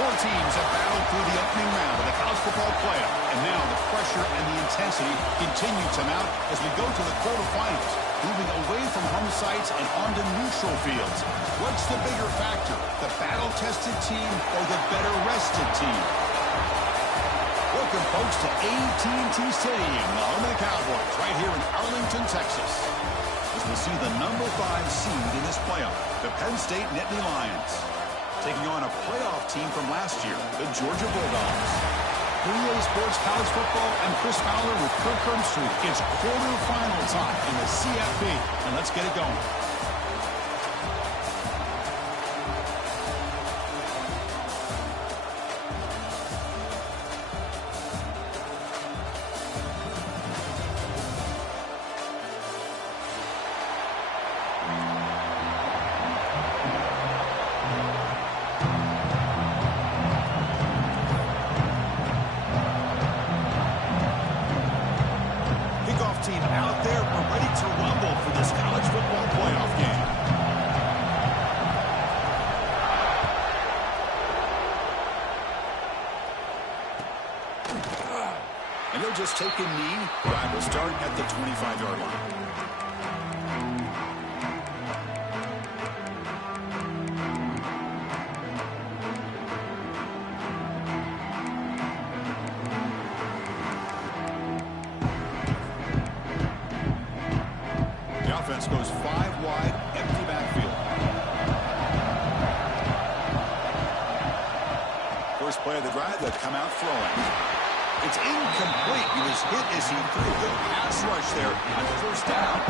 Four teams have battled through the opening round of the college football playoff, and now the pressure and the intensity continue to mount as we go to the quarterfinals, moving away from home sites and onto neutral fields. What's the bigger factor, the battle-tested team or the better-rested team? Welcome, folks, to AT&T Stadium, the home of the Cowboys, right here in Arlington, Texas, as we see the number 5 seed in this playoff, the Penn State Nittany Lions, taking on a playoff team from last year, the Georgia Bulldogs. EA Sports College Football and Chris Fowler with Kirk Herbstreit. It's quarterfinal time in the CFP, and let's get it going. Team out there, we're ready to rumble for this college football playoff game. And they'll just take a knee. Drive will start at the 25-yard line. Goes 5 wide, empty backfield. First play of the drive, they'll come out throwing. It's incomplete. He was hit as he threw. Good pass rush there on the first down.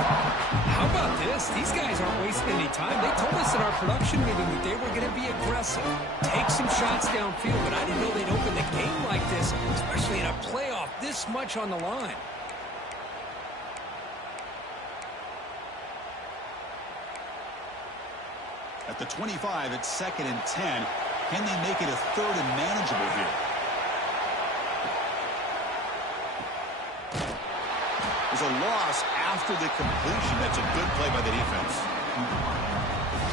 How about this? These guys aren't wasting any time. They told us in our production meeting that they were going to be aggressive, take some shots downfield, but I didn't know they'd open the game like this, especially in a playoff this much on the line. At the 25, it's 2nd and 10. Can they make it a 3rd and manageable here? There's a loss after the completion. That's a good play by the defense.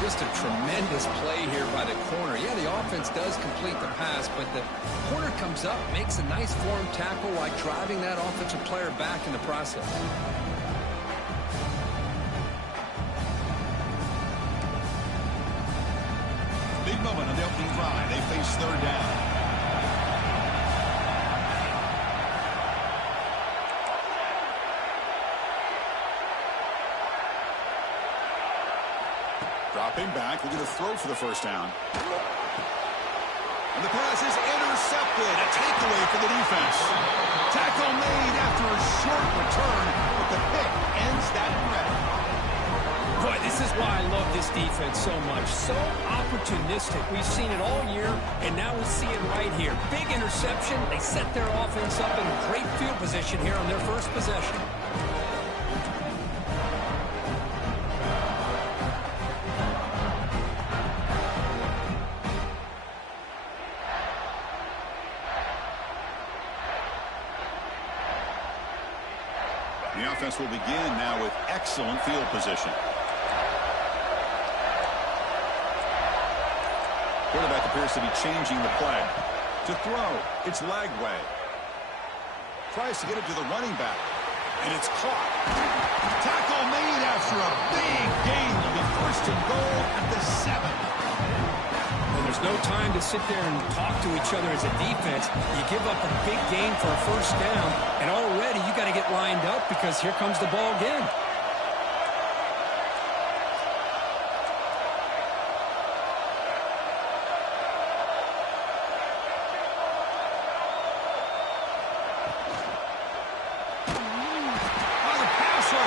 Just a tremendous play here by the corner. Yeah, the offense does complete the pass, but the corner comes up, makes a nice form tackle while driving that offensive player back in the process. Big moment on the opening drive. They face 3rd down. Dropping back, they're going to throw for the first down. And the pass is intercepted. A takeaway for the defense. Tackle made after a short return, but the pick ends that threat. Boy, this is why I love this defense so much. So opportunistic. We've seen it all year, and now we see it right here. Big interception. They set their offense up in a great field position here on their first possession. The offense will begin now with excellent field position. Quarterback appears to be changing the play. To throw, it's Lagway. Tries to get it to the running back, and it's caught. Tackle made after a big gain. Will be 1st and goal at the 7. And there's no time to sit there and talk to each other as a defense. You give up a big gain for a 1st down, and already you got to get lined up because here comes the ball again.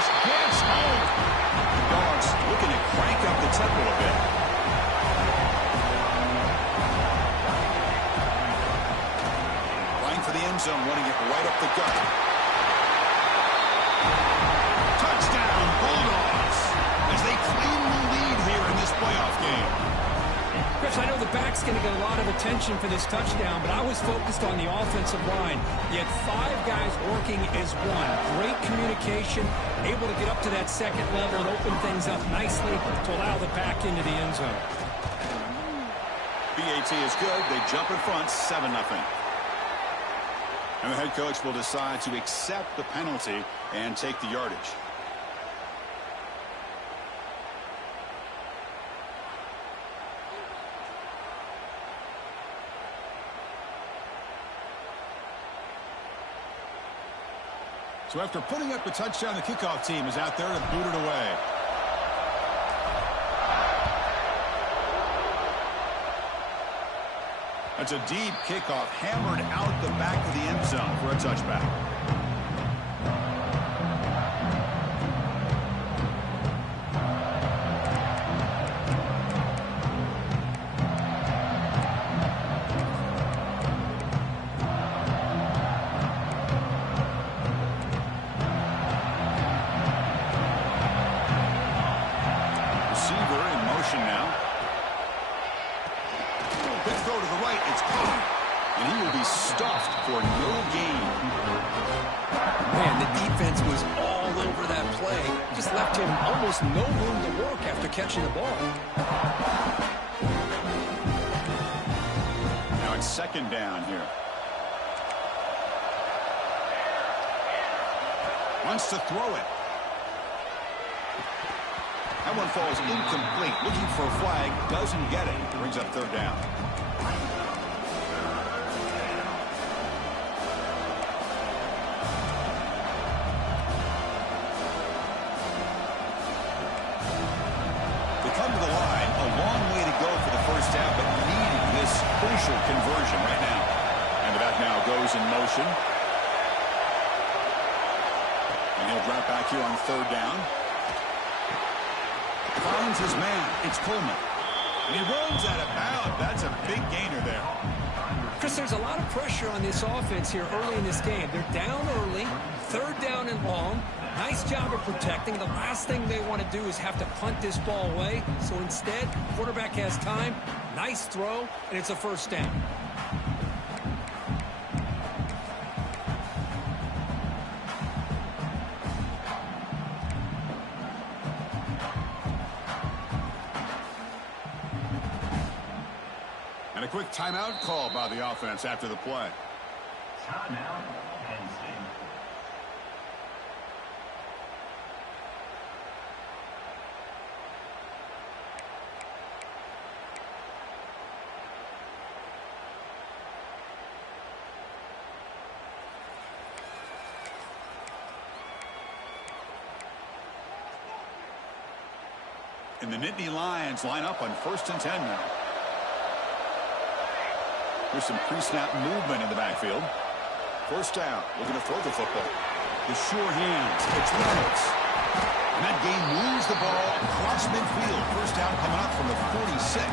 Gets home. The Dogs looking to crank up the tempo a bit. Line for the end zone, running it right up the gut. Touchdown, Bulldogs, as they claim the lead here in this playoff game. Chris, I know the back's going to get a lot of attention for this touchdown, but I was focused on the offensive line. You had 5 guys working as one. Great communication, able to get up to that 2nd level and open things up nicely to allow the back into the end zone. PAT is good. They jump in front 7-0. And the head coach will decide to accept the penalty and take the yardage. So after putting up a touchdown, the kickoff team is out there to boot it away. That's a deep kickoff, hammered out the back of the end zone for a touchback. Receiver in motion now. Big throw to the right. It's caught. And he will be stuffed for no gain. Man, the defense was all over that play. Just left him almost no room to work after catching the ball. Now it's second down here. Wants to throw it. That one falls incomplete. Looking for a flag. Doesn't get it. Brings up third down. They come to the line. A long way to go for the first half, but needing this crucial conversion right now. And the back now goes in motion. And he'll drop back here on third down. Finds his man. It's Coleman. And he runs out of bounds. That's a big gainer there. Chris, there's a lot of pressure on this offense here early in this game. They're down early, third down and long. Nice job of protecting. The last thing they want to do is have to punt this ball away. So instead, quarterback has time. Nice throw, and it's a first down. And a quick timeout call by the offense after the play. Timeout, Penn State. And the Nittany Lions line up on 1st and 10 now. There's some pre-snap movement in the backfield. First down, looking to throw the football. The sure hands, it's Reynolds. And that game moves the ball across midfield. First down coming up from the 46.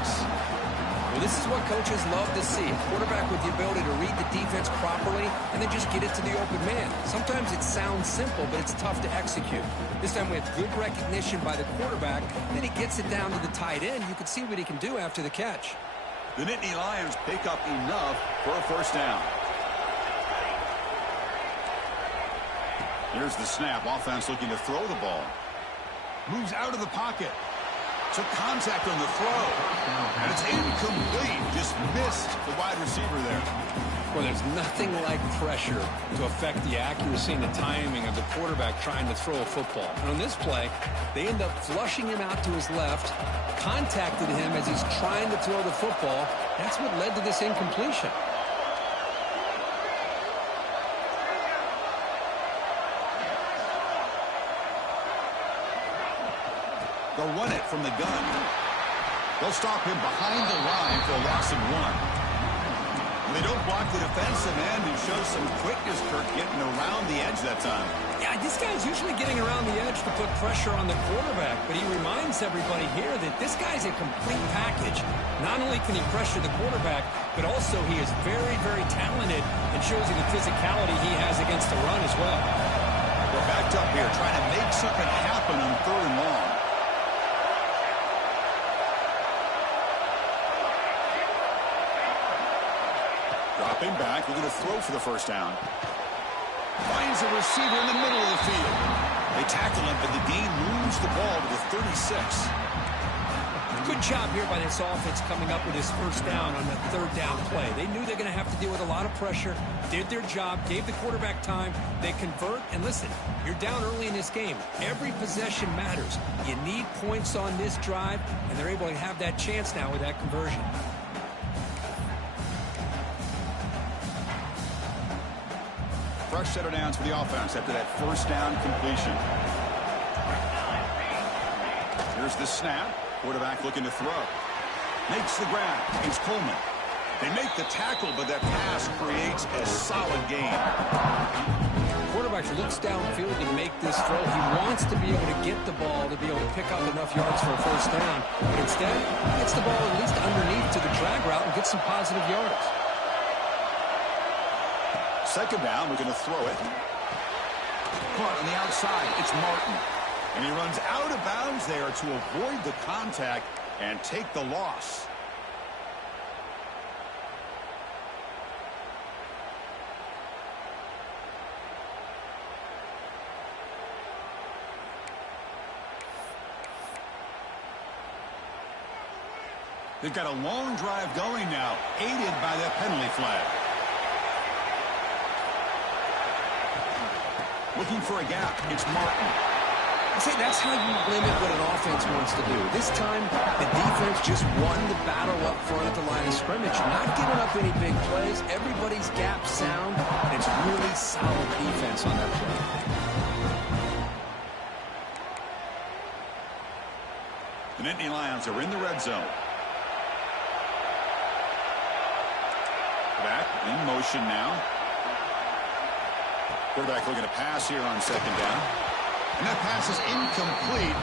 Well, this is what coaches love to see. A quarterback with the ability to read the defense properly and then just get it to the open man. Sometimes it sounds simple, but it's tough to execute. This time we have good recognition by the quarterback. Then he gets it down to the tight end. You can see what he can do after the catch. The Nittany Lions pick up enough for a first down. Here's the snap. Offense looking to throw the ball. Moves out of the pocket. Took contact on the throw. And it's incomplete. Just missed the wide receiver there. Well, there's nothing like pressure to affect the accuracy and the timing of the quarterback trying to throw a football. And on this play, they end up flushing him out to his left, contacted him as he's trying to throw the football. That's what led to this incompletion. They'll run it from the gun. They'll stop him behind the line for a loss of 1. They don't block the defensive end and show some quickness, Kirk, getting around the edge that time. Yeah, this guy's usually getting around the edge to put pressure on the quarterback, but he reminds everybody here that this guy's a complete package. Not only can he pressure the quarterback, but also he is very, very talented and shows you the physicality he has against the run as well. We're backed up here trying to make something happen on 3rd and long. Dropping back, looking to throw for the first down. Finds a receiver in the middle of the field. They tackle him, but the gain moves the ball to the 36. Good job here by this offense coming up with this first down on the third down play. They knew they're going to have to deal with a lot of pressure, did their job, gave the quarterback time. They convert, and listen, you're down early in this game. Every possession matters. You need points on this drive, and they're able to have that chance now with that conversion. Fresh set of downs for the offense after that first down completion. Here's the snap. Quarterback looking to throw. Makes the grab. It's Coleman. They make the tackle, but that pass creates a solid gain. Quarterback looks downfield to make this throw. He wants to be able to get the ball to be able to pick up enough yards for a first down. But instead, he gets the ball at least underneath to the drag route and gets some positive yards. Second down, we're going to throw it. Caught on the outside. It's Martin. And he runs out of bounds there to avoid the contact and take the loss. They've got a long drive going now, aided by that penalty flag. Looking for a gap. It's Martin. I'd say that's how you limit what an offense wants to do. This time, the defense just won the battle up front at the line of scrimmage. Not giving up any big plays. Everybody's gap sound, and it's really solid defense on that play. The Nittany Lions are in the red zone. Back in motion now. Quarterback looking to pass here on second down. And that pass is incomplete.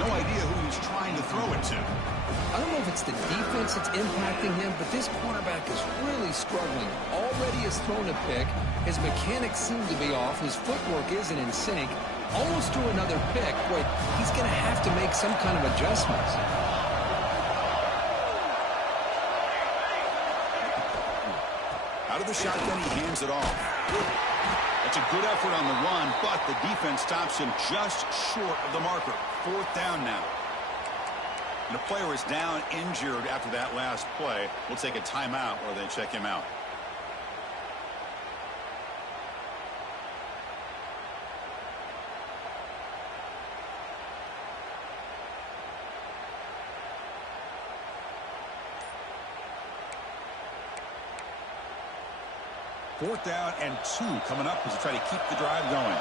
No idea who he's trying to throw it to. I don't know if it's the defense that's impacting him, but this quarterback is really struggling. Already has thrown a pick. His mechanics seem to be off. His footwork isn't in sync. Almost threw another pick. Boy, he's going to have to make some kind of adjustments. Out of the shotgun, he hands it off. That's a good effort on the run, but the defense stops him just short of the marker. Fourth down now. And the player is down injured after that last play. We'll take a timeout while they check him out. Fourth down and 2 coming up as they try to keep the drive going.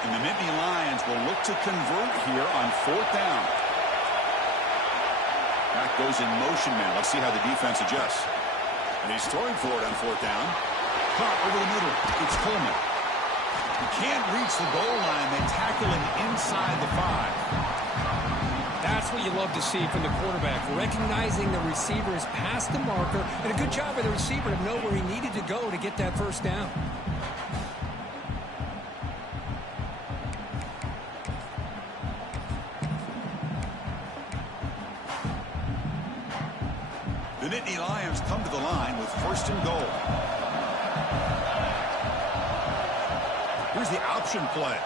And the Nittany Lions will look to convert here on fourth down. That goes in motion now. Let's see how the defense adjusts. And he's throwing for it on fourth down. Caught over the middle. It's Coleman. He can't reach the goal line. They tackle him inside the 5. That's what you love to see from the quarterback. Recognizing the receiver is past the marker. And a good job by the receiver to know where he needed to go to get that first down. The Nittany Lions come to the line with first and goal. Here's the option play.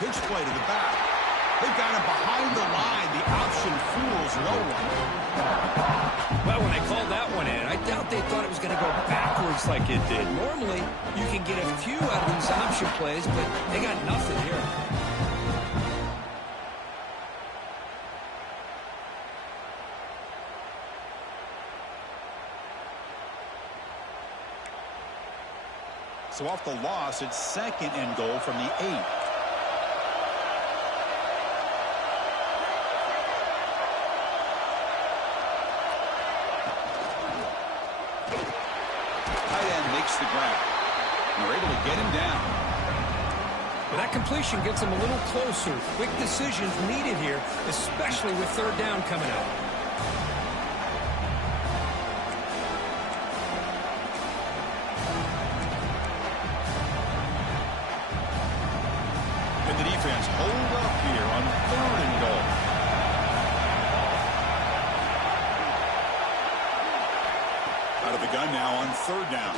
Pitch play to the back. They've got him behind the line. The option fools no one. Well, when they called that one in, I doubt they thought it was going to go backwards like it did. Normally, you can get a few out of these option plays, but they got nothing here. So off the loss, it's second and goal from the 8. Tight end makes the grab. And they're able to get him down. But that completion gets him a little closer. Quick decisions needed here, especially with third down coming up. defense hold up here on 3rd and goal. Out of the gun now on 3rd down.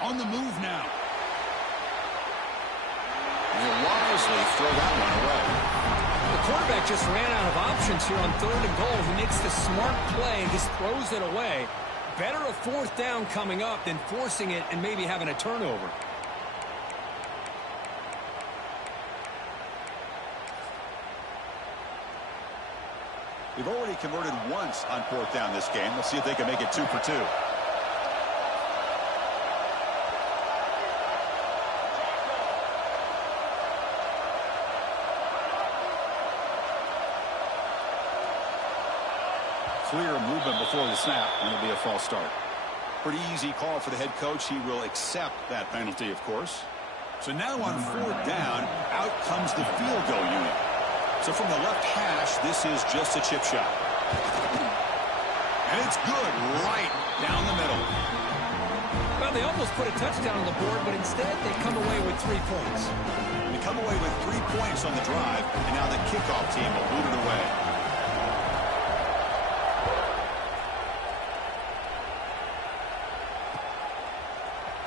On the move now. And he'll wisely throw that one away. The quarterback just ran out of options here on 3rd and goal. He makes the smart play and just throws it away. Better a 4th down coming up than forcing it and maybe having a turnover. They've already converted once on 4th down this game. Let's see if they can make it 2 for 2. Clear movement before the snap, and it'll be a false start. Pretty easy call for the head coach. He will accept that penalty, of course. So now on 4th down, out comes the field goal unit. So from the left hash, this is just a chip shot. And it's good right down the middle. Well, they almost put a touchdown on the board, but instead they come away with 3 points. They come away with 3 points on the drive, and now the kickoff team will boot it away.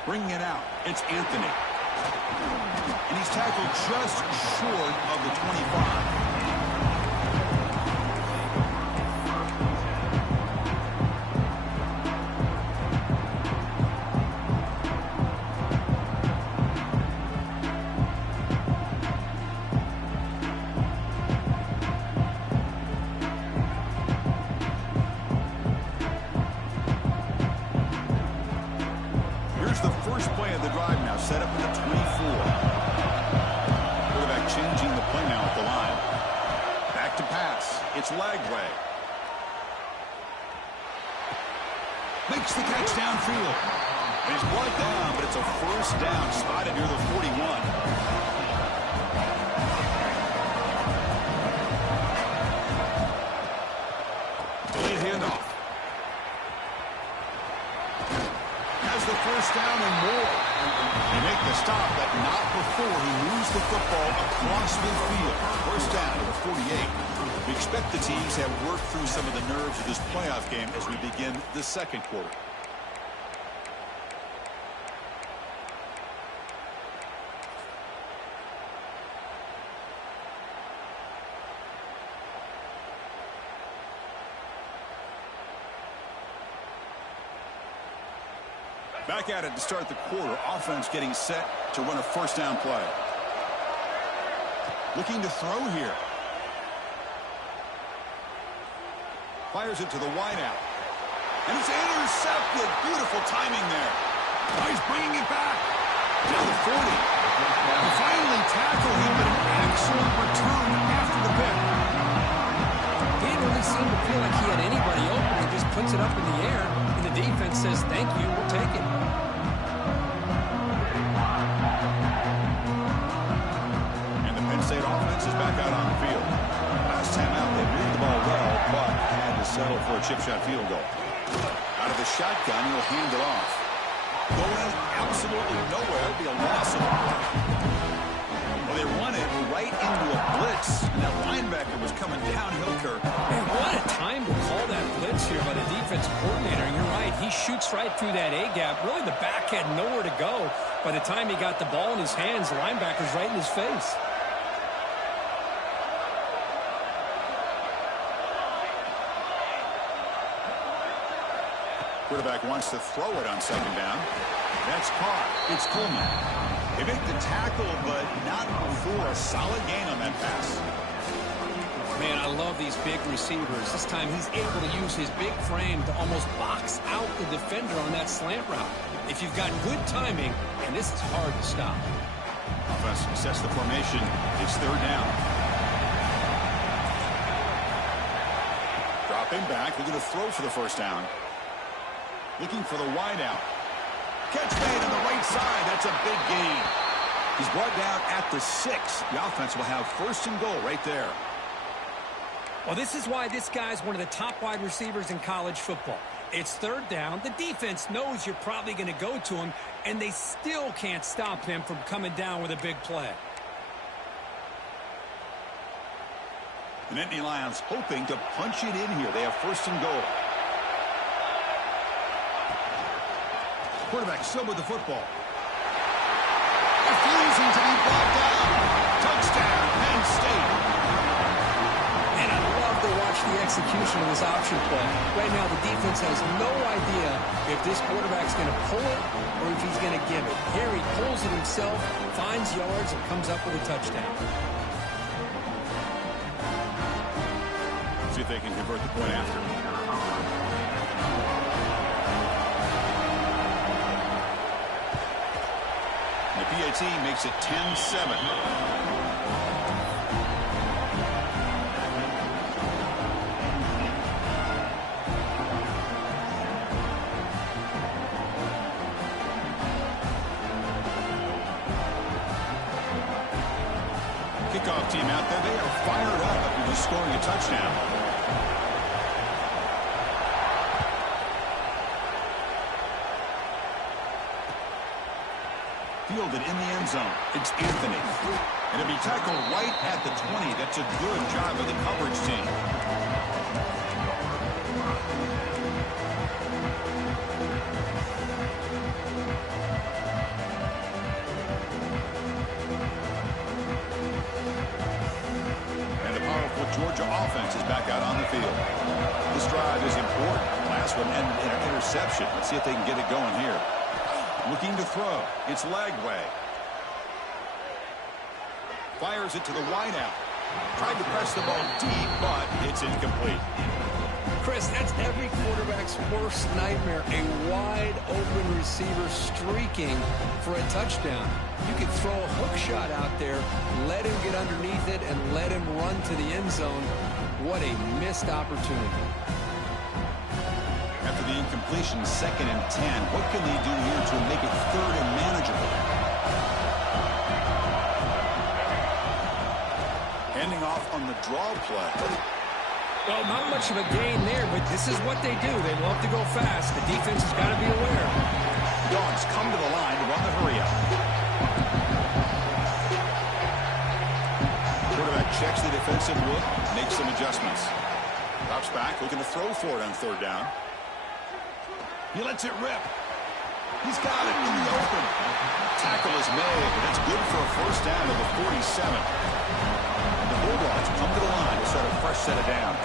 Bringing it out, it's Anthony. And he's tackled just short of the 25. The first play of the drive now set up at the 24. Quarterback changing the play now at the line. Back to pass. It's Lagway. Makes the catch downfield. And he's brought down, but it's a 1st down spotted near the 41. Delayed handoff. The 1st down and more. They make the stop, but not before he moves the football across midfield. 1st down to the 48. We expect the teams have worked through some of the nerves of this playoff game as we begin the 2nd quarter. Back at it to start the quarter. Offense getting set to run a 1st down play. Looking to throw here. Fires it to the wideout. And it's intercepted. Beautiful timing there. Oh, he's bringing it back. Down the 40. They finally tackle him, but an excellent return after the pick. He didn't really seem to feel like he had anybody open. He just puts it up in the air, and the defense says, thank you, we'll take it. And the Penn State offense is back out on the field. Last time out, they moved the ball well, but had to settle for a chip shot field goal. Out of the shotgun, he'll hand it off. Going absolutely nowhere. It'll be a loss of the play. Well, they run it right into a blitz, and that linebacker was coming downhill, Kirk. Man, what a time to call that blitz here by the defensive coordinator. And you're right, he shoots right through that A-gap. Really, the back had nowhere to go. By the time he got the ball in his hands, the linebacker's right in his face. Quarterback wants to throw it on 2nd down. That's caught. It's Coleman. They make the tackle, but not before a solid gain on that pass. Man, I love these big receivers. This time he's able to use his big frame to almost box out the defender on that slant route. If you've got good timing, and this is hard to stop. Offense sets the formation. It's 3rd down. Dropping back. They're going to throw for the 1st down. Looking for the wideout. Catch made on the right side. That's a big gain. He's brought down at the 6. The offense will have 1st and goal right there. Well, this is why this guy's one of the top wide receivers in college football. It's 3rd down. The defense knows you're probably going to go to him, and they still can't stop him from coming down with a big play. The Nittany Lions hoping to punch it in here. They have first and goal. Quarterback still with the football. Refusing to be brought down. Touchdown, Penn State. And I love to watch the execution of this option play. Right now, the defense has no idea if this quarterback's going to pull it or if he's going to give it. Here he pulls it himself, finds yards, and comes up with a touchdown. See if they can convert the point after. The PAT makes it 10-7. Kickoff team out there, they are fired up after just scoring a touchdown. Fielded in the end zone. It's Anthony. And it'll be tackled right at the 20. That's a good job of the coverage team. And the powerful Georgia offense is back out on the field. This drive is important. Last one ended in an interception. Let's see if they can get it going here. Looking to throw. It's Lagway. Fires it to the wideout. Tried to press the ball deep, but it's incomplete. Chris, that's every quarterback's worst nightmare. A wide open receiver streaking for a touchdown. You could throw a hook shot out there, let him get underneath it, and let him run to the end zone. What a missed opportunity. After the incompletion, 2nd and 10. What can they do here to make it 3rd and manageable? Handing off on the draw play. Well, not much of a gain there, but this is what they do. They love to go fast. The defense has got to be aware. Dogs come to the line to run the hurry up. Quarterback checks the defensive look, makes some adjustments. Drops back, looking to throw for it on 3rd down. He lets it rip. He's got it in the open. Tackle is made. That's good for a first down to the 47. The Bulldogs come to the line to start a fresh set of downs.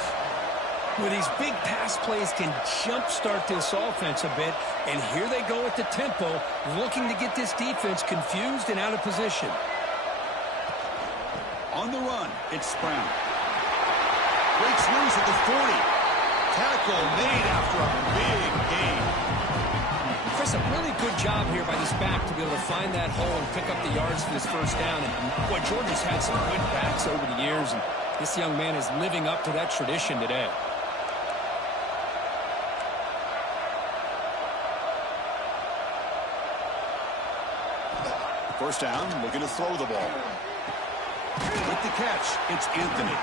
Well, these big pass plays can jumpstart this offense a bit, and here they go at the tempo, looking to get this defense confused and out of position. On the run, it's Brown. Breaks loose at the 40. Tackle made after a big gain. Chris, a really good job here by this back to be able to find that hole and pick up the yards for this first down. And boy, Georgia's had some good backs over the years, and this young man is living up to that tradition today. First down, looking to throw the ball. With the catch, it's Anthony.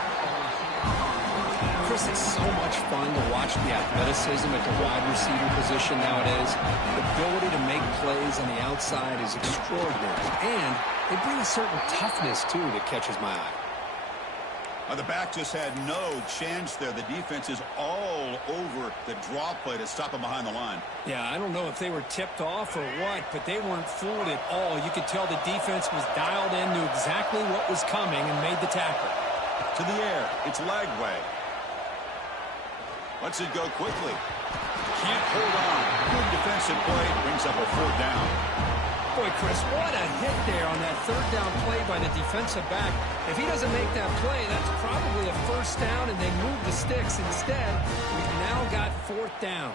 Chris, it's so much fun to watch the athleticism at the wide receiver position nowadays. The ability to make plays on the outside is extraordinary. And they bring a certain toughness, too, that catches my eye. The back just had no chance there. The defense is all over the draw play to stop him behind the line. Yeah, I don't know if they were tipped off or what, but they weren't fooled at all. You could tell the defense was dialed in, knew exactly what was coming, and made the tackle. To the air, it's Lagway. Lets it go quickly. Can't hold on. Good defensive play. Brings up a 4th down. Boy, Chris, what a hit there on that 3rd down play by the defensive back. If he doesn't make that play, that's probably a first down, and they move the sticks instead. We've now got 4th down.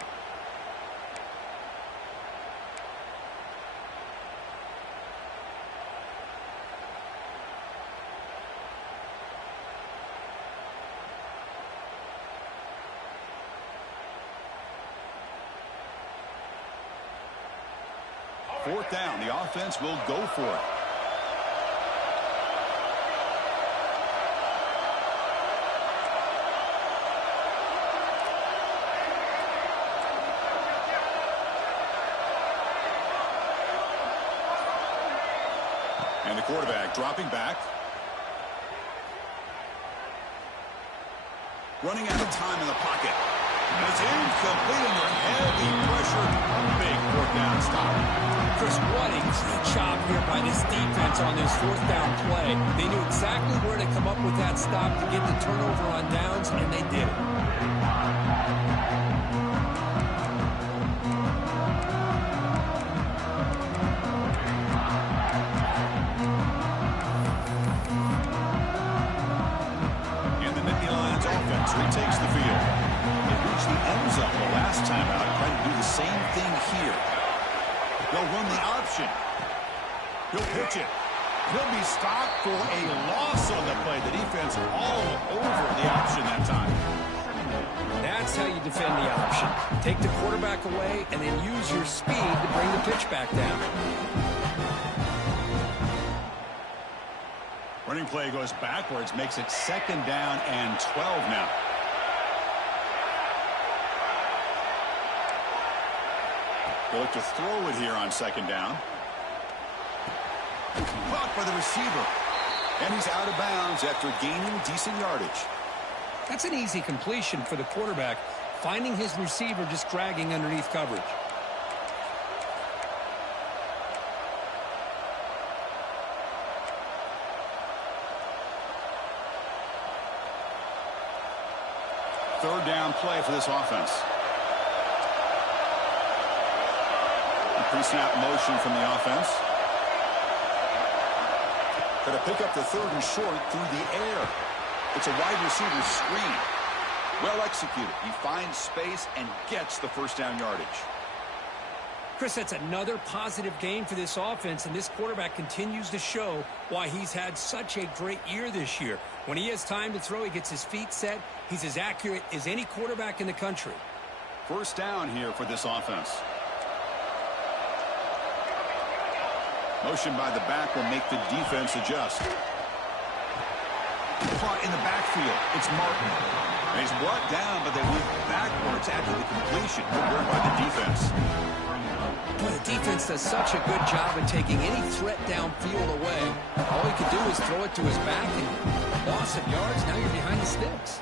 Fourth down. The offense will go for it. And the quarterback dropping back. Running out of time in the pocket. And it's incomplete under heavy pressure. A big fourth down stop. Chris, what a great job here by this defense on this fourth down play. They knew exactly where to come up with that stop to get the turnover on downs, and they did it. Retakes the field. They reached the end zone the last time out. Trying to do the same thing here. They'll run the option. He'll pitch it. He'll be stopped for a loss on the play. The defense all over the option that time. That's how you defend the option. Take the quarterback away and then use your speed to bring the pitch back down. Running play goes backwards, makes it second down and 12 now. They'll look to throw it here on second down. Caught by the receiver. And he's out of bounds after gaining decent yardage. That's an easy completion for the quarterback, finding his receiver just dragging underneath coverage. Third down play for this offense. Pre-snap motion from the offense. Going to pick up the third and short through the air. It's a wide receiver screen. Well executed. He finds space and gets the first down yardage. Chris, that's another positive game for this offense, and this quarterback continues to show why he's had such a great year this year. When he has time to throw, he gets his feet set. He's as accurate as any quarterback in the country. First down here for this offense. Motion by the back will make the defense adjust. Caught in the backfield. It's Martin. And he's brought down, but they move backwards after the completion. Good work by the defense. Boy, the defense does such a good job of taking any threat downfield away. All he could do is throw it to his back, and loss of yards, now you're behind the sticks.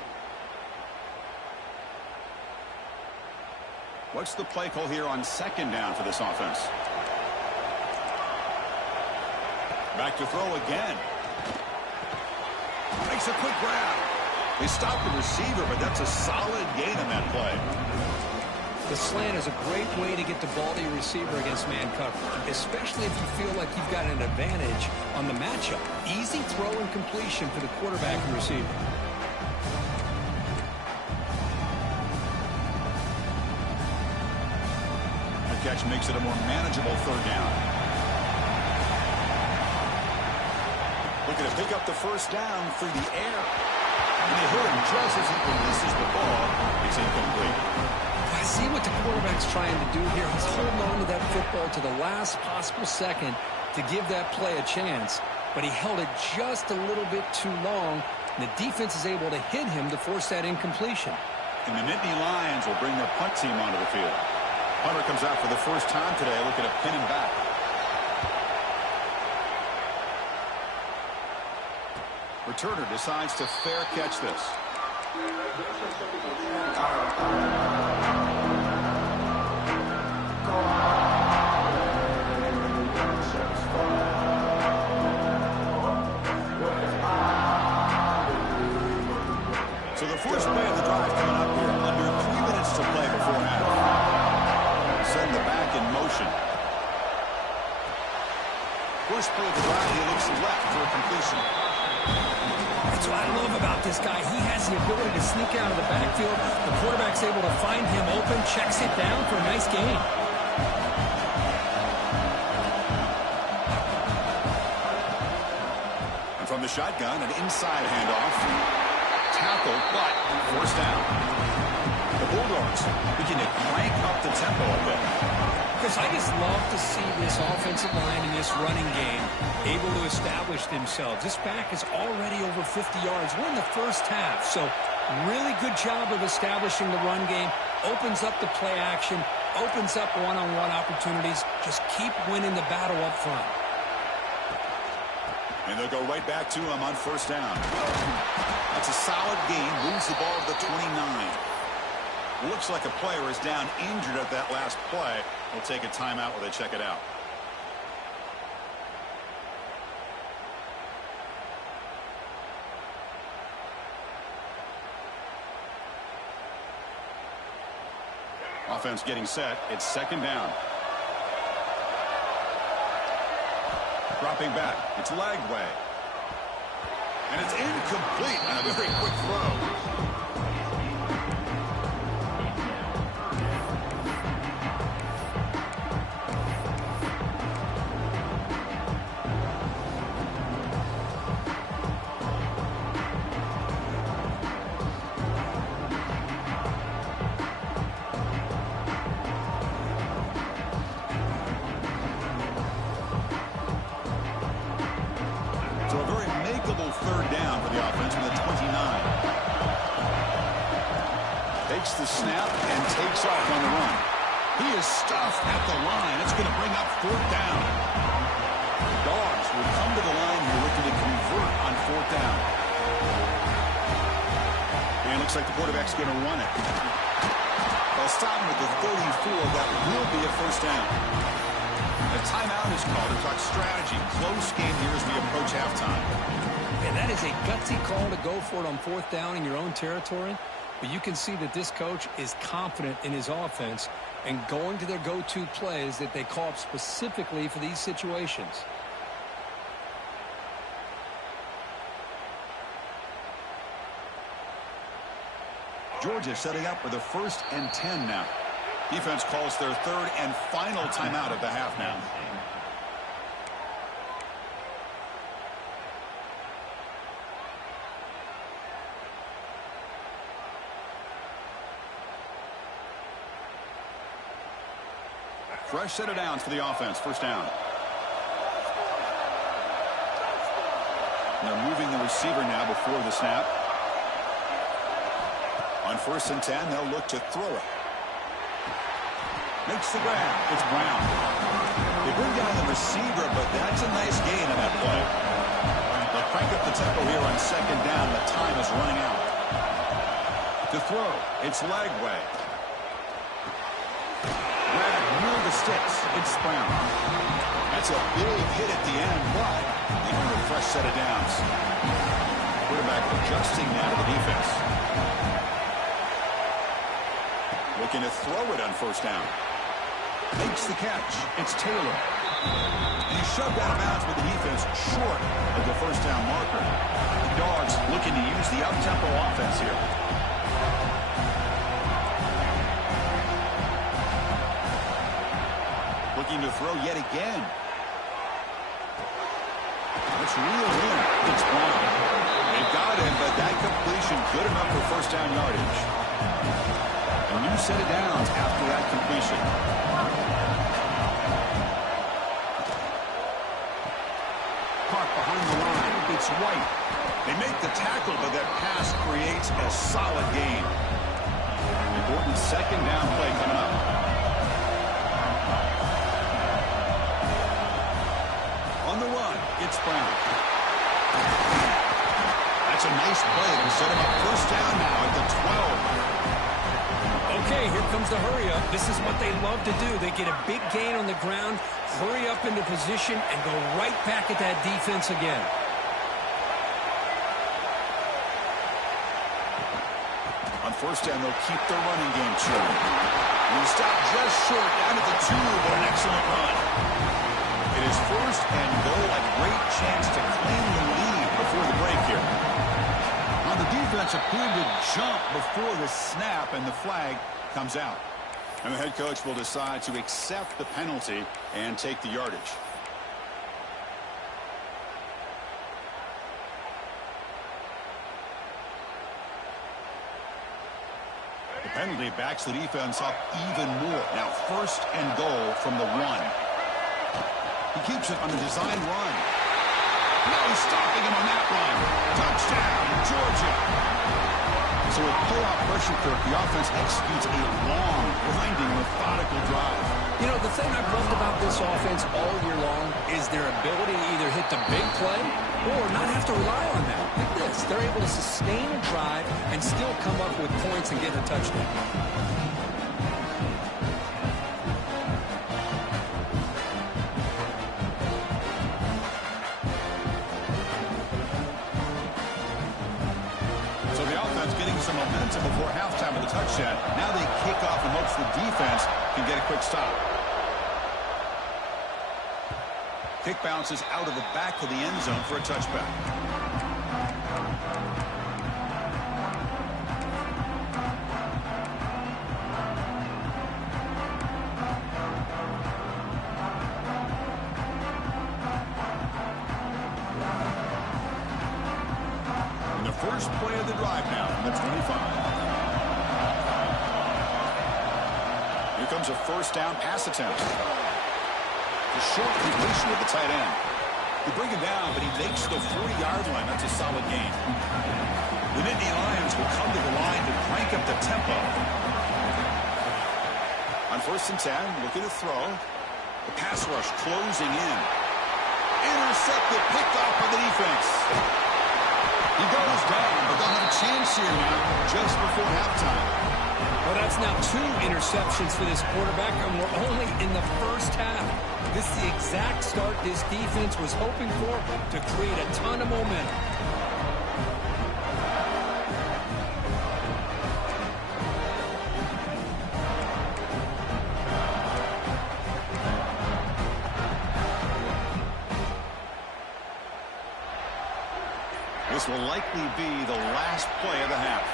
What's the play call here on second down for this offense? Back to throw again. Makes a quick grab. They stopped the receiver, but that's a solid gain on that play. The slant is a great way to get the ball to your receiver against man coverage, especially if you feel like you've got an advantage on the matchup. Easy throw and completion for the quarterback and receiver. The catch makes it a more manageable third down. Looking to pick up the first down through the air. And they hit him just as he releases the ball. It's incomplete. I see what the quarterback's trying to do here. He's holding on to that football to the last possible second to give that play a chance. But he held it just a little bit too long. And the defense is able to hit him to force that incompletion. And the Nittany Lions will bring their punt team onto the field. Punter comes out for the first time today, looking to pin him back. Returner decides to fair catch this. So the first play of the drive coming up here. Under 3 minutes to play before half. Send the back in motion. First play of the drive, he looks left for a completion. That's what I love about this guy. He has the ability to sneak out of the backfield. The quarterback's able to find him open, checks it down for a nice gain. And from the shotgun, an inside handoff. Tackle, but first down. The Bulldogs begin to crank up the tempo a bit. Because I just love to see this offensive line in this running game able to establish themselves. This back is already over 50 yards. We're in the first half, so really good job of establishing the run game. Opens up the play action, opens up one-on-one opportunities. Just keep winning the battle up front. And they'll go right back to him on first down. That's a solid gain. Moves the ball to the 29. Looks like a player is down injured at that last play. We'll take a timeout while they check it out. Offense getting set. It's second down. Dropping back. It's Lagway. And it's incomplete on a very quick throw. Third down for the offense with a 29. Takes the snap and takes off on the run. He is stuffed at the line. It's going to bring up fourth down. The Dogs will come to the line here looking to convert on fourth down. And it looks like the quarterback's going to run it. They'll stop him at the 34. That will be a first down. A timeout is called to talk strategy. Close game here as we approach halftime. And that is a gutsy call to go for it on fourth down in your own territory. But you can see that this coach is confident in his offense and going to their go-to plays that they call up specifically for these situations. Georgia setting up for the 1st and 10 now. Defense calls their third and final timeout of the half now. Fresh set of downs for the offense. First down. They're moving the receiver now before the snap. On 1st and 10, they'll look to throw it. Makes the grab. It's Brown. They bring down the receiver, but that's a nice gain on that play. They'll crank up the tempo here on second down. The time is running out. To throw, it's Lagway. Near the sticks, it's Brown. That's a big hit at the end, but they earn a fresh set of downs. Quarterback adjusting now to the defense. Looking to throw it on first down. Makes the catch. It's Taylor. And he's shoved out of bounds with the defense short of the first down marker. The Dogs looking to use the up-tempo offense here. Looking to throw yet again. It's reeled in. It's Brown. They've got him, but that completion good enough for first down yardage. A new set of downs after that completion. Caught behind the line. It's White. They make the tackle, but that pass creates a solid gain. Important second down play coming up. On the run, it's Brown. That's a nice play to set him up first down now at the 12. Okay, here comes the hurry up. This is what they love to do. They get a big gain on the ground, hurry up into position, and go right back at that defense again. On first down, they'll keep their running game true. We stop just short down at the 2, but an excellent run. It is first and goal, a great chance to claim the lead before the break here. On the defense, appeared to jump before the snap, and the flag comes out. And the head coach will decide to accept the penalty and take the yardage. The penalty backs the defense up even more. Now first and goal from the 1. He keeps it on the design run. No stopping him on that run. Touchdown, Georgia. So with playoff pressure, Kirk, the offense executes a long, winding, methodical drive. You know, the thing I've loved about this offense all year long is their ability to either hit the big play or not have to rely on that. Look at this. They're able to sustain a drive and still come up with points and get a touchdown. So the offense getting some momentum before halftime with a touchdown. Now they kick off in hopes the defense can get a quick stop. Kick bounces out of the back of the end zone for a touchback. And the first play of the drive now from the 25. Here comes a first down pass attempt. A short completion with the tight end. They bring him down, but he makes the 40-yard line. That's a solid gain. The Nittany Lions will come to the line to crank up the tempo. On 1st and 10, looking to throw. The pass rush closing in. Intercepted, picked off by the defense. He goes down, but they'll have a chance here now just before halftime. Well, that's now 2 interceptions for this quarterback, and we're only in the first half. This is the exact start this defense was hoping for to create a ton of momentum. This will likely be the last play of the half.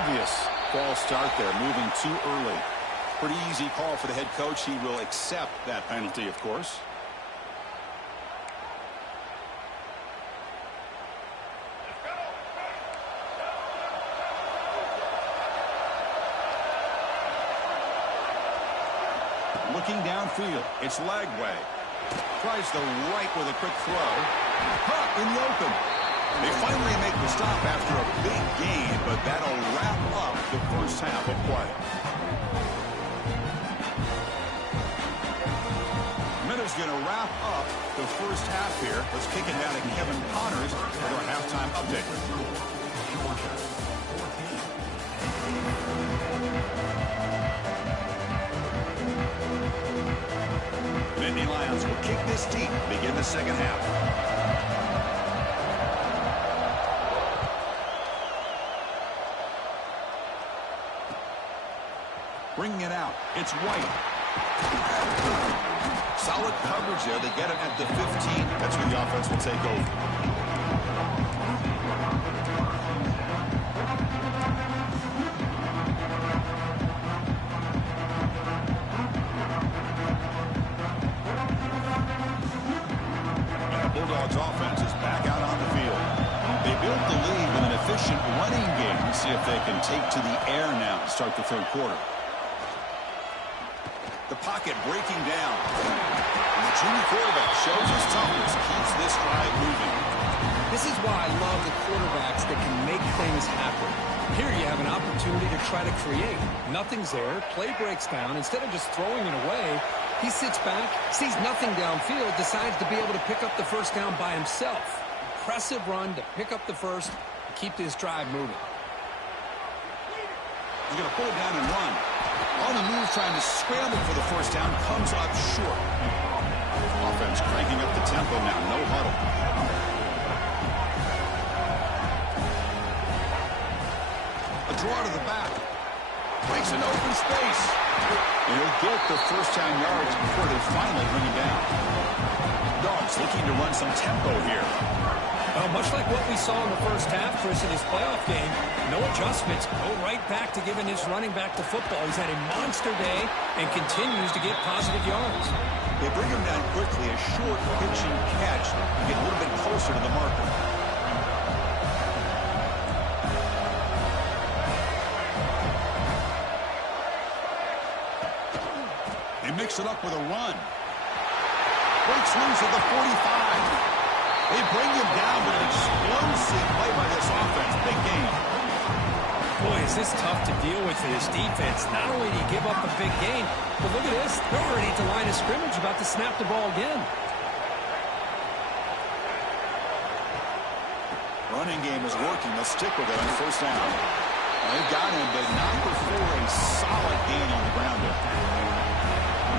Obvious false start there, moving too early. Pretty easy call for the head coach. He will accept that penalty, of course. Looking downfield, it's Lagway. Tries the right with a quick throw. Caught in the open. They finally make the stop after a big gain, but that'll wrap up the first half of play. Minutes going to wrap up the first half here. Let's kick it down to Kevin Connors with our halftime update. The Nittany Lions will kick this deep, begin the second half. Bringing it out. It's White. Solid coverage there. They get him at the 15. That's where the offense will take over. And the Bulldogs offense is back out on the field. They built the lead with an efficient running game. Let's see if they can take to the air now to start the third quarter. The pocket breaking down. And the junior quarterback shows his toughness, keeps this drive moving. This is why I love the quarterbacks that can make things happen. Here you have an opportunity to try to create. Nothing's there. Play breaks down. Instead of just throwing it away, he sits back, sees nothing downfield, decides to be able to pick up the first down by himself. Impressive run to pick up the first, keep this drive moving. He's going to pull it down and run. On the move, trying to scramble for the first down, comes up short. Offense cranking up the tempo now, no huddle. A draw to the back. Breaks an open space. And he'll get the first down yards before they finally bring him down. Dogs looking to run some tempo here. Much like what we saw in the first half, Chris, in his playoff game, no adjustments. Go right back to giving his running back the football. He's had a monster day and continues to get positive yards. They bring him down quickly, a short pitch and catch, and get a little bit closer to the marker. They mix it up with a run. Breaks loose at the 45. They bring him down with an explosive play by this offense. Big game. Boy, is this tough to deal with for this defense. Not only do you give up a big gain, but look at this. They're already at the line of scrimmage, about to snap the ball again. Running game is working. They'll stick with it on first down. Well, they've got him, but not before a solid gain on the ground there.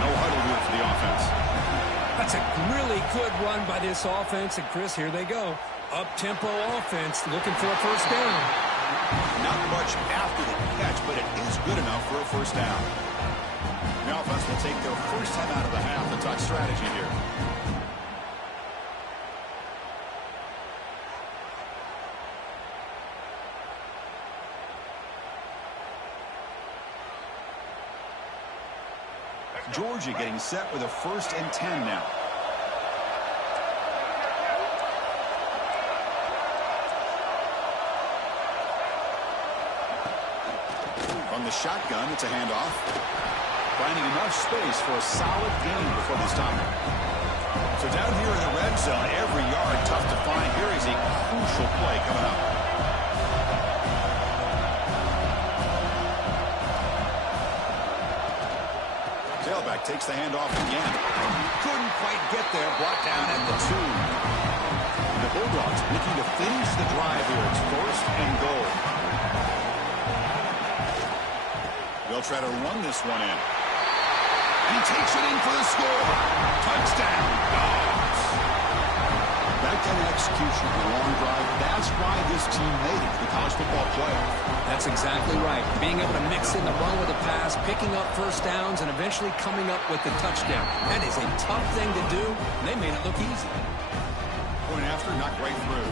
No huddle here for the offense. That's a really good run by this offense. And, Chris, here they go. Up-tempo offense looking for a first down. Not much after the catch, but it is good enough for a first down. The offense will take their first time out of the half. The touch strategy here. Georgia getting set with a 1st and 10 now. From the shotgun, it's a handoff. Finding enough space for a solid gain before they stop it. So down here in the red zone, every yard tough to find. Here is a crucial play coming up. Tailback takes the handoff again. Couldn't quite get there. Brought down at the 2. The Bulldogs looking to finish the drive here. It's 1st and goal. They'll try to run this one in. And he takes it in for the score. Touchdown, Dogs. That kind of execution of the long drive, that's why this team made it to the college football playoff. That's exactly right. Being able to mix in the run with the pass, picking up first downs, and eventually coming up with the touchdown. That is a tough thing to do, and they made it look easy. Point after, knocked right through.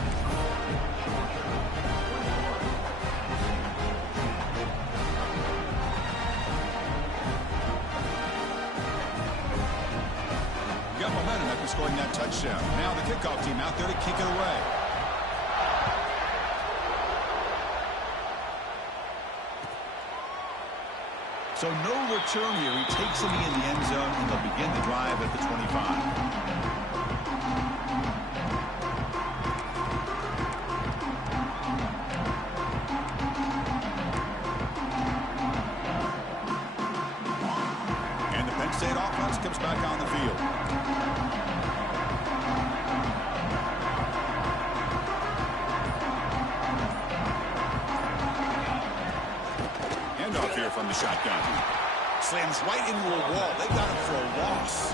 Got momentum after scoring that touchdown. Now the kickoff team out there to kick it away. So no return here. He takes him in the end zone, and they'll begin the drive at the 25. State offense comes back on the field. Handoff here from the shotgun. Slams right into a wall. They got him for a loss.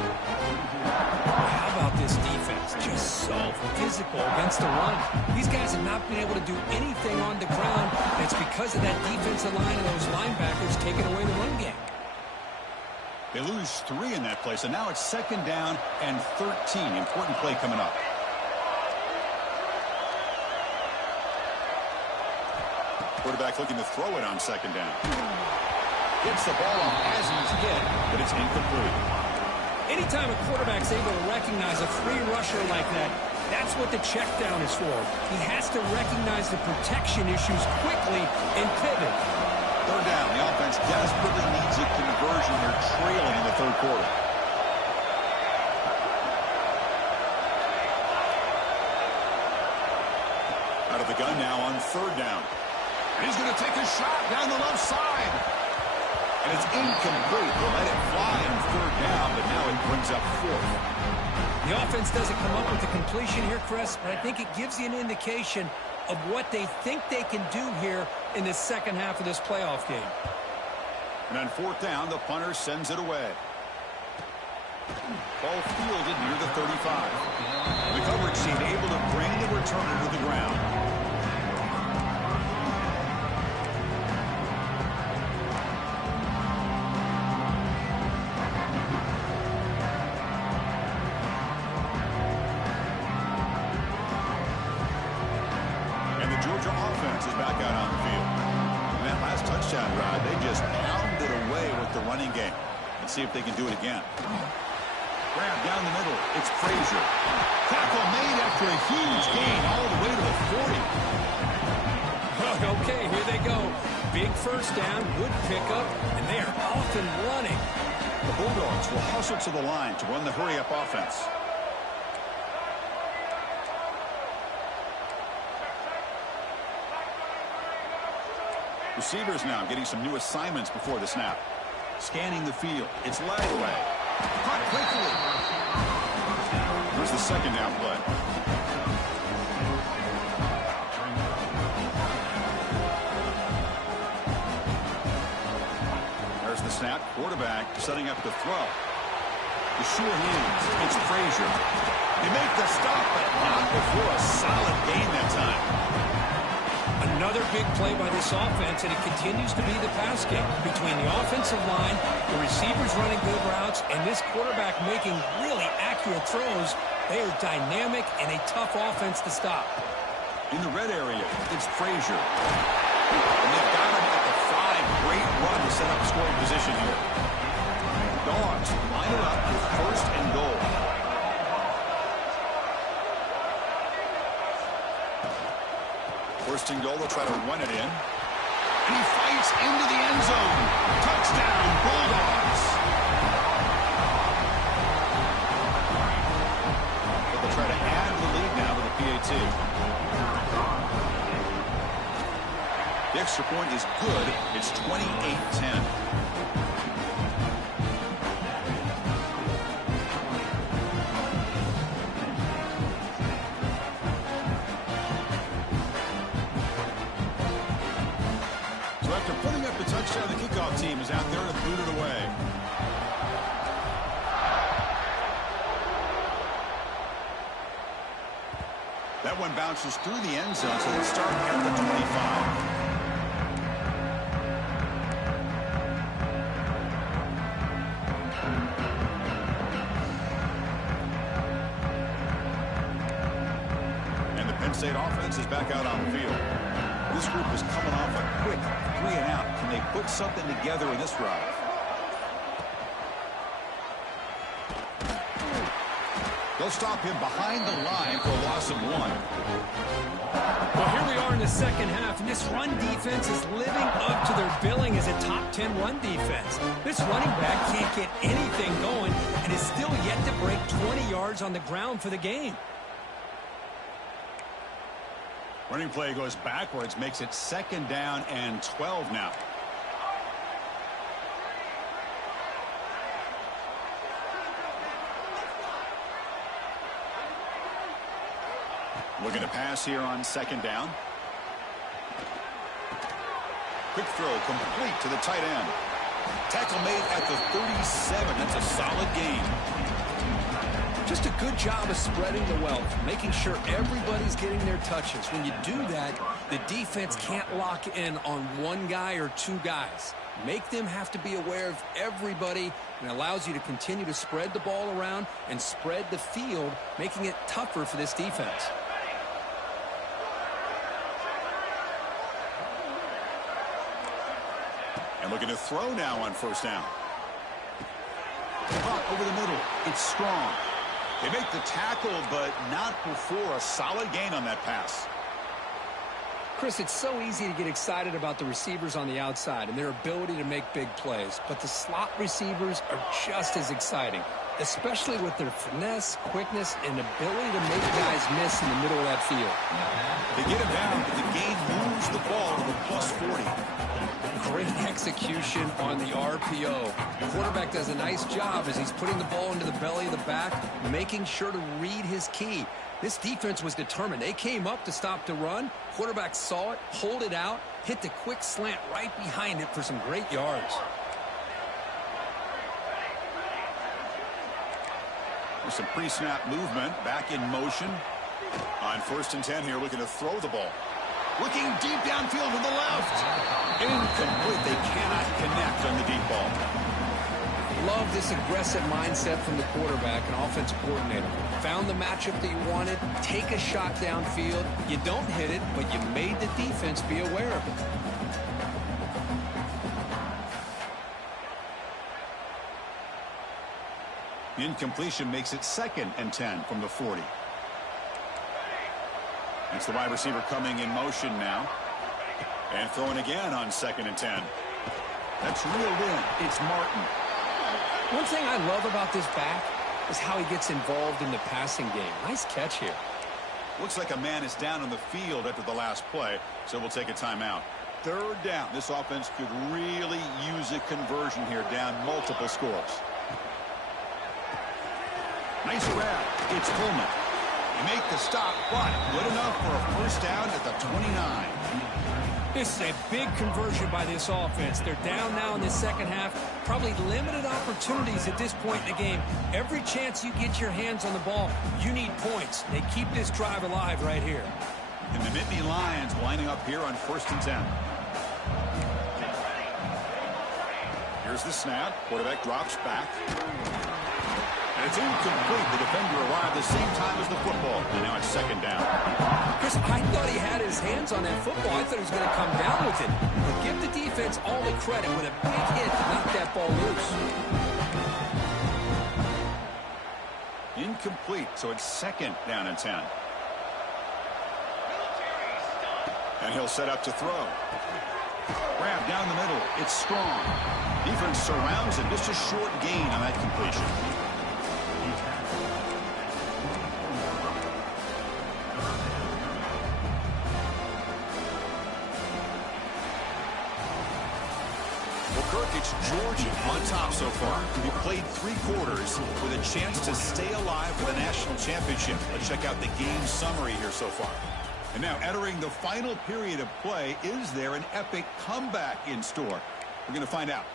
How about this defense? Just so physical against the run. These guys have not been able to do anything on the ground. And it's because of that defensive line and those linebackers taking away the run game. They lose 3 in that play, so now it's 2nd down and 13. Important play coming up. Quarterback looking to throw it on 2nd down. Gets the ball off as he's hit, but it's incomplete. Anytime a quarterback's able to recognize a free rusher like that, that's what the check down is for. He has to recognize the protection issues quickly and pivot. 3rd down. The offense desperately needs a conversion. They're trailing in the 3rd quarter. Out of the gun now on 3rd down. And he's going to take a shot down the left side. And it's incomplete. They'll let it fly on 3rd down, but now it brings up 4th. The offense doesn't come up with the completion here, Chris, but I think it gives you an indication of what they think they can do here in the second half of this playoff game. And on 4th down, the punter sends it away. Ball fielded near the 35. The coverage team able to bring the returner to the ground. Georgia offense is back out on the field. In that last touchdown drive, they just pounded away with the running game. Let's see if they can do it again. Grab down the middle. It's Frazier. Tackle made after a huge gain all the way to the 40. Okay, here they go. Big first down, good pickup, and they are off and running. The Bulldogs will hustle to the line to run the hurry-up offense. Receivers now getting some new assignments before the snap. Scanning the field. It's led away. Caught quickly. Here's the second down play. There's the snap. Quarterback setting up the throw. The sure hands. It's Frazier. They make the stop, but not before a solid gain that time. Another big play by this offense, and it continues to be the pass game. Between the offensive line, the receivers running good routes, and this quarterback making really accurate throws, they are dynamic and a tough offense to stop. In the red area, it's Frazier. And they've got him at the 5. Great run to set up scoring position here. Dogs line it up with first and goal. First and goal, they'll try to run it in. And he fights into the end zone. Touchdown, Bulldogs. But they'll try to add the lead now with the PAT. The extra point is good. It's 28-10. The kickoff team is out there to boot it away. That one bounces through the end zone, so they start at the 25. And the Penn State offense is back out on the field. This group is coming off a quick 3-and-out. Can they put something together in this drive? They'll stop him behind the line for a loss of 1. Well, here we are in the second half, and this run defense is living up to their billing as a top 10 run defense. This running back can't get anything going and is still yet to break 20 yards on the ground for the game. Running play goes backwards, makes it 2nd down and 12 now. Looking to pass here on 2nd down. Quick throw complete to the tight end. Tackle made at the 37. That's a solid gain. Just a good job of spreading the wealth, making sure everybody's getting their touches. When you do that, the defense can't lock in on one guy or 2 guys. Make them have to be aware of everybody, and allows you to continue to spread the ball around and spread the field, making it tougher for this defense. And looking to throw now on 1st down. Caught over the middle. It's Strong. They make the tackle, but not before a solid gain on that pass. Chris, it's so easy to get excited about the receivers on the outside and their ability to make big plays, but the slot receivers are just as exciting, especially with their finesse, quickness, and ability to make guys miss in the middle of that field. They get him down, but the game moves the ball to the +40. Great execution on the RPO. The quarterback does a nice job as he's putting the ball into the belly of the back, making sure to read his key. This defense was determined. They came up to stop the run. Quarterback saw it, pulled it out, hit the quick slant right behind it for some great yards. There's some pre-snap movement, back in motion. On 1st and 10 here, looking to throw the ball. Looking deep downfield to the left. Incomplete. They cannot connect on the deep ball. Love this aggressive mindset from the quarterback and offensive coordinator. Found the matchup that you wanted. Take a shot downfield. You don't hit it, but you made the defense be aware of it. The incompletion makes it 2nd and 10 from the 40. It's the wide receiver coming in motion now. And throwing again on 2nd and 10. That's reeled in. It's Martin. One thing I love about this back is how he gets involved in the passing game. Nice catch here. Looks like a man is down on the field after the last play, so we'll take a timeout. third down. This offense could really use a conversion here, down multiple scores. Nice grab. It's Pullman. They make the stop, but good enough for a first down at the 29. This is a big conversion by this offense. They're down now in the second half. Probably limited opportunities at this point in the game. Every chance you get your hands on the ball, you need points. They keep this drive alive right here. And the Nittany Lions lining up here on 1st and 10. Here's the snap. Quarterback drops back. And it's incomplete. The defender arrived the same time as the football. And now it's 2nd down. Chris, I thought he had his hands on that football. I thought he was going to come down with it. But give the defense all the credit. With a big hit, knock that ball loose. Incomplete. So it's 2nd down and 10. And he'll set up to throw. Grab down the middle. It's strong. Defense surrounds him. Just a short gain on that completion. It's Georgia on top so far. He played 3 quarters with a chance to stay alive for the national championship. Let's check out the game summary here so far. And now entering the final period of play, is there an epic comeback in store? We're going to find out.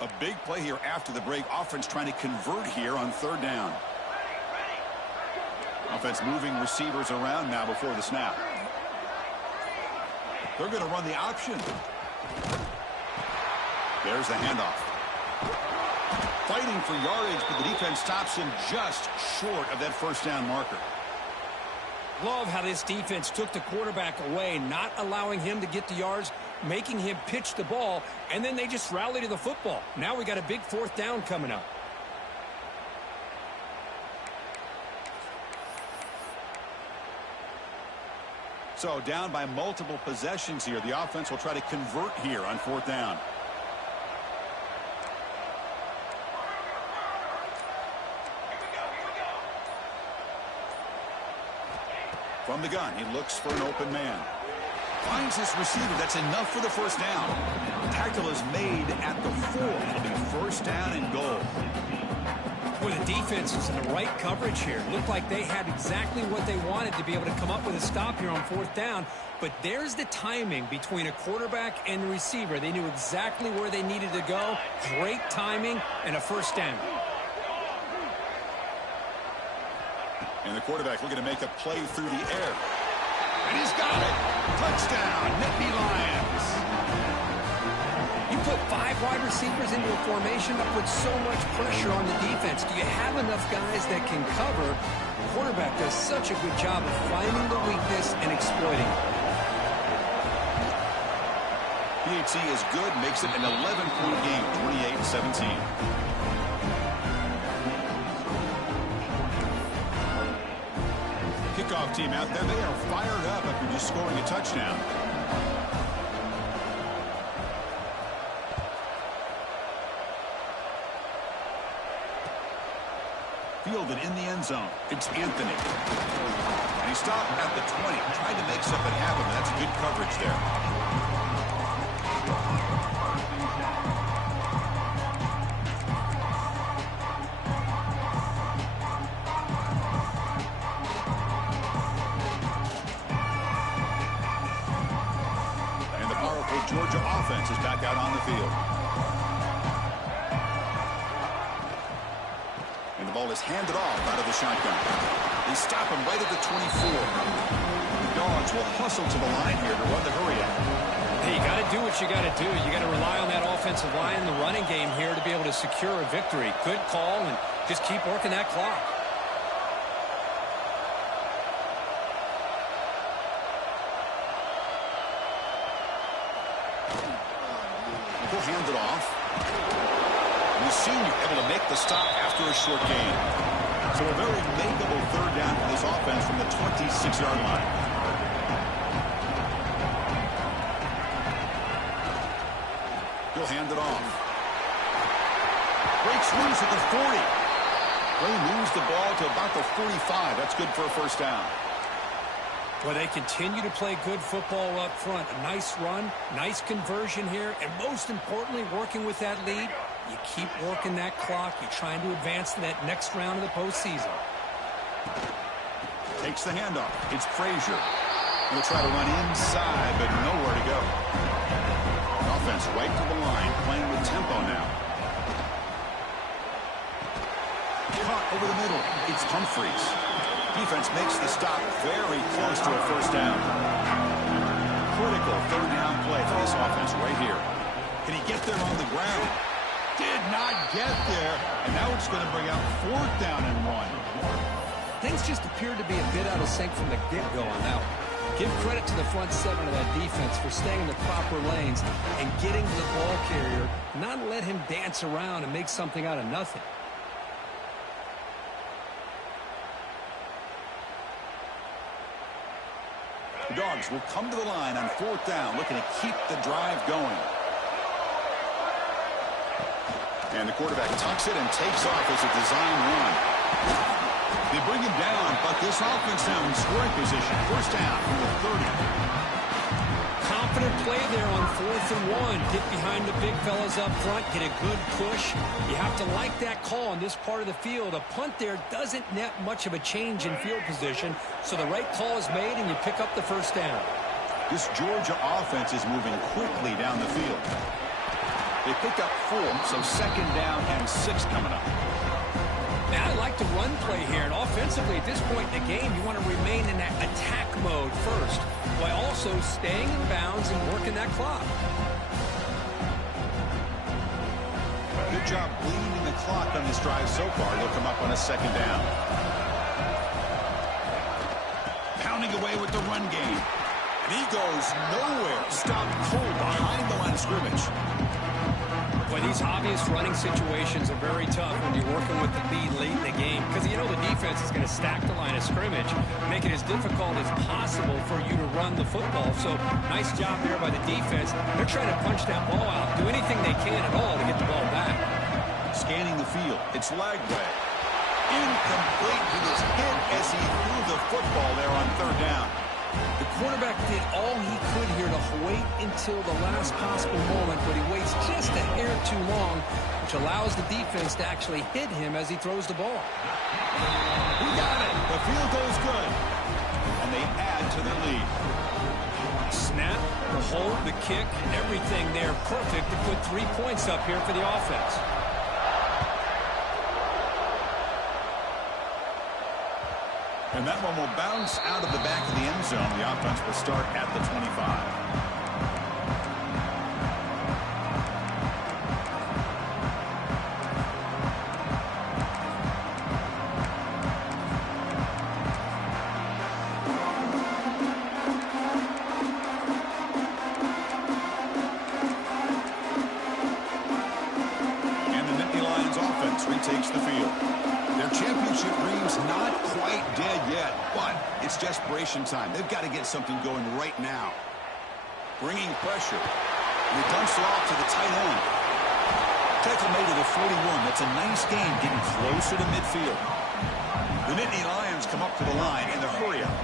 A big play here after the break. Offense trying to convert here on 3rd down. Offense moving receivers around now before the snap. They're going to run the option. There's the handoff. Fighting for yardage, but the defense stops him just short of that 1st down marker. Love how this defense took the quarterback away, not allowing him to get the yards, making him pitch the ball, and then they just rally to the football. Now we got a big 4th down coming up. So down by multiple possessions here. The offense will try to convert here on 4th down. From the gun, he looks for an open man. Finds his receiver. That's enough for the 1st down. The tackle is made at the 4. It'll be 1st down and goal. Well, the defense is in the right coverage here. Looked like they had exactly what they wanted to be able to come up with a stop here on 4th down. But there's the timing between a quarterback and the receiver. They knew exactly where they needed to go. Great timing and a 1st down. And the quarterback looking to make a play through the air. And he's got it. Touchdown, Nittany Lions. You put 5 wide receivers into a formation that puts so much pressure on the defense. Do you have enough guys that can cover? The quarterback does such a good job of finding the weakness and exploiting it. PAT is good, makes it an 11-point game, 28-17. Kickoff team out there. They are fired up after just scoring a touchdown. Fielded in the end zone. It's Anthony. And he stopped at the 20. Tried to make something happen. That's good coverage there. And the powerful Georgia offense is back out on the field. The ball is handed off out of the shotgun. They stop him right at the 24. The Dogs will hustle to the line here to run the hurry out. Hey, you got to do what you got to do. You got to rely on that offensive line, the running game here to be able to secure a victory. Good call, and just keep working that clock. He'll hand it off. The senior able to make the stop after a short gain. So a very makeable 3rd down for this offense from the 26-yard line. He'll hand it off. Breaks loose at the 40. Play moves the ball to about the 45. That's good for a first down. Well, they continue to play good football up front. A nice run, nice conversion here, and most importantly, working with that lead, you keep working that clock. You're trying to advance to that next round of the postseason. Takes the handoff. It's Frazier. He'll try to run inside, but nowhere to go. Offense right to the line, playing with tempo now. Caught over the middle. It's Humphreys. Defense makes the stop very close to a first down. Critical third down play for this offense right here. Can he get there on the ground? Did not get there. And now it's going to bring out fourth down and 1. Things just appeared to be a bit out of sync from the get-go on that one. Give credit to the front seven of that defense for staying in the proper lanes and getting to the ball carrier, not let him dance around and make something out of nothing. The Dogs will come to the line on fourth down, looking to keep the drive going. And the quarterback tucks it and takes off as a design run. They bring him down, but this offense now in scoring position. First down from the 30. Confident play there on 4th and 1. Get behind the big fellas up front, get a good push. You have to like that call on this part of the field. A punt there doesn't net much of a change in field position, so the right call is made and you pick up the first down. This Georgia offense is moving quickly down the field. They pick up 4, so second down and 6 coming up. Now, I like the run play here, and offensively at this point in the game, you want to remain in that attack mode first, while also staying in bounds and working that clock. Good job bleeding the clock on this drive so far. They'll come up on a second down. Pounding away with the run game. And he goes nowhere. Stopped cold behind the line of scrimmage. Boy, these obvious running situations are very tough when you're working with the lead late in the game because you know the defense is going to stack the line of scrimmage, make it as difficult as possible for you to run the football. So nice job there by the defense. They're trying to punch that ball out, do anything they can at all to get the ball back. Scanning the field. It's Lagway. Incomplete. He was hit as he threw the football there on third down. The quarterback did all he could here to wait until the last possible moment, but he waits just a hair too long, which allows the defense to actually hit him as he throws the ball. He got it. The field goes good. And they add to their lead. Snap, the hold, the kick, everything there perfect to put 3 points up here for the offense. And that one will bounce out of the back of the end zone. The offense will start at the 25. And the Nittany Lions offense retakes the field. Their championship dream's not quite dead yet, but it's desperation time. They've got to get something going right now. Bringing pressure. And he dumps it off to the tight end. Tackle made to the 41. That's a nice game getting closer to midfield. The Nittany Lions come up to the line in the hurry-up.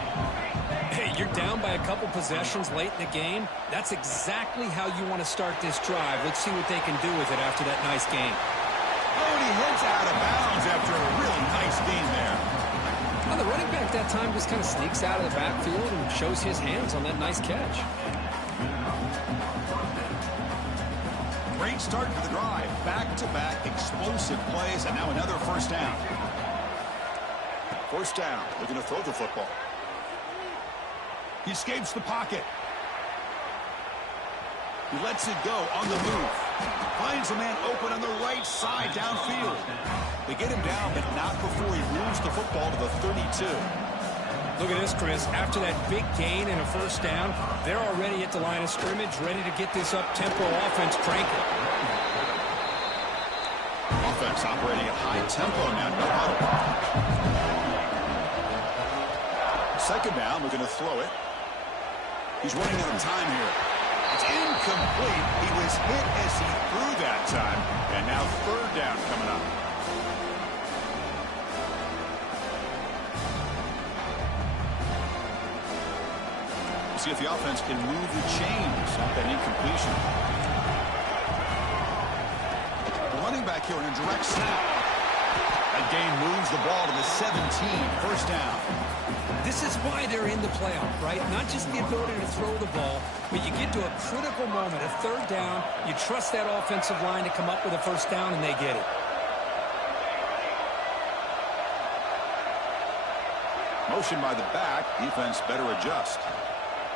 Hey, you're down by a couple possessions late in the game. That's exactly how you want to start this drive. Let's see what they can do with it after that nice game. Oh, and he heads out of bounds after a really nice game there. Well, the running back that time just kind of sneaks out of the backfield and shows his hands on that nice catch. Great start to the drive. Back-to-back explosive plays, and now another first down. First down. They're going to throw the football. He escapes the pocket. He lets it go on the move. Finds a man open on the right side downfield. They get him down, but not before he moves the football to the 32. Look at this, Chris. After that big gain and a first down, they're already at the line of scrimmage, ready to get this up-tempo offense cranking. Offense operating at high tempo now. No huddle. Second down, we're going to throw it. He's running out of time here. It's incomplete. He was hit as he threw that time. And now third down coming up. See if the offense can move the chains off that incompletion. The running back here in a direct snap. That gain moves the ball to the 17. First down. This is why they're in the playoff, right? Not just the ability to throw the ball, but you get to a critical moment, a third down. You trust that offensive line to come up with a first down, and they get it. Motion by the back. Defense better adjust.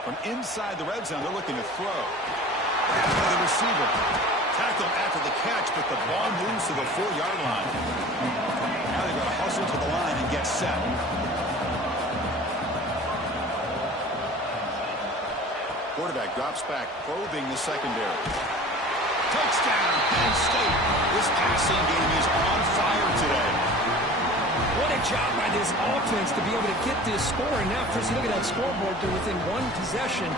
From inside the red zone, they're looking to throw. After the receiver. Tackled after the catch, but the ball moves to the 4-yard line. Now they've got to hustle to the line and get set. Quarterback drops back, probing the secondary. Touchdown, Penn State. This passing game is on fire today. What a job by this offense to be able to get this score. And now, Chris, you look at that scoreboard. They're within one possession.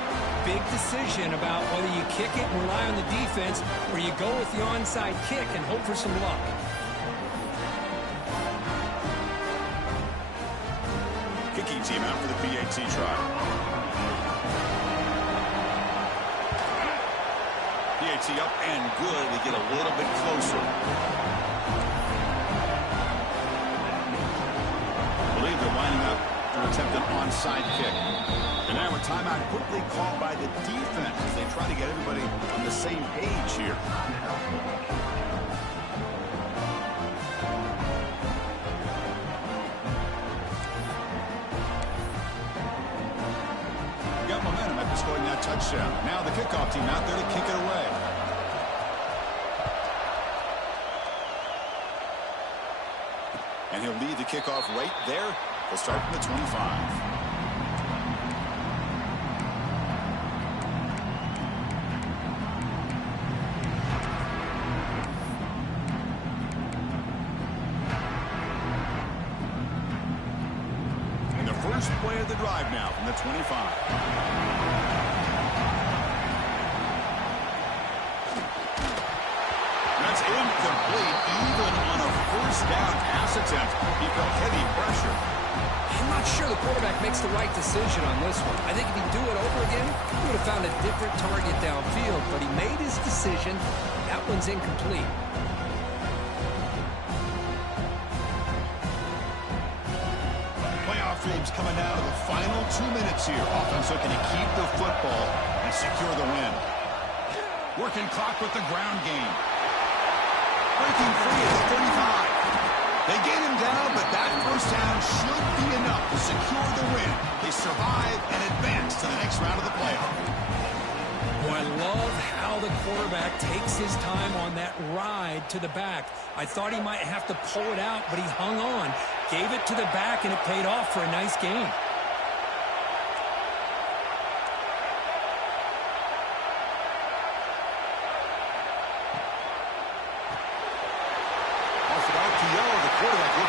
Big decision about whether you kick it and rely on the defense or you go with the onside kick and hope for some luck. Kicking team out for the PAT try. PAT up and good. They get a little bit closer. I believe they're lining up to attempt an onside kick. And now a timeout quickly called by the defense as they try to get everybody on the same page here. Got momentum after scoring that touchdown. Now the kickoff team out there to kick it away. And he'll lead the kickoff right there. He'll start from the 25. And the first play of the drive now from the 25. That's incomplete, even on a first down pass attempt. He felt heavy pressure. I'm not sure the quarterback makes the right decision on this one. I think if he'd do it over again, he would have found a different target downfield, but he made his decision. That one's incomplete. Playoff dreams coming down to the final 2 minutes here. Offense looking to keep the football and secure the win. Working clock with the ground game. Breaking free at the 35. They get him down, but that first down should be enough to secure the win. They survive and advance to the next round of the playoff. Boy, I love how the quarterback takes his time on that ride to the back. I thought he might have to pull it out, but he hung on. Gave it to the back, and it paid off for a nice gain.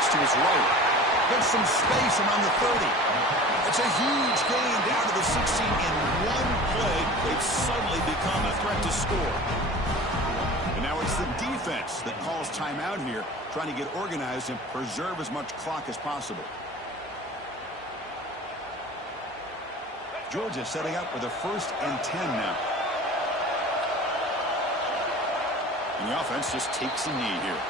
To his right. Gets some space around the 30. It's a huge gain down to the 16 in one play. They've suddenly become a threat to score. And now it's the defense that calls timeout here, trying to get organized and preserve as much clock as possible. Georgia setting up with a 1st and 10 now. And the offense just takes a knee here.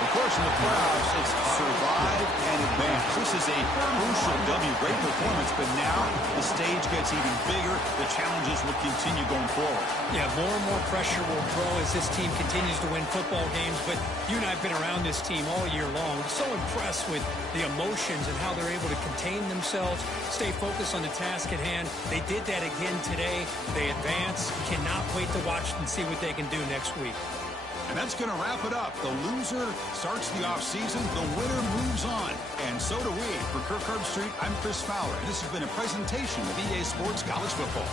Of course, in the playoffs, it's survive and advance. This is a crucial W. Great performance, but now the stage gets even bigger. The challenges will continue going forward. Yeah, more and more pressure will grow as this team continues to win football games. But you and I have been around this team all year long. So impressed with the emotions and how they're able to contain themselves, stay focused on the task at hand. They did that again today. They advance. Cannot wait to watch and see what they can do next week. And that's going to wrap it up. The loser starts the offseason. The winner moves on. And so do we. For Kirk Herbstreit, I'm Chris Fowler. This has been a presentation of EA Sports College Football.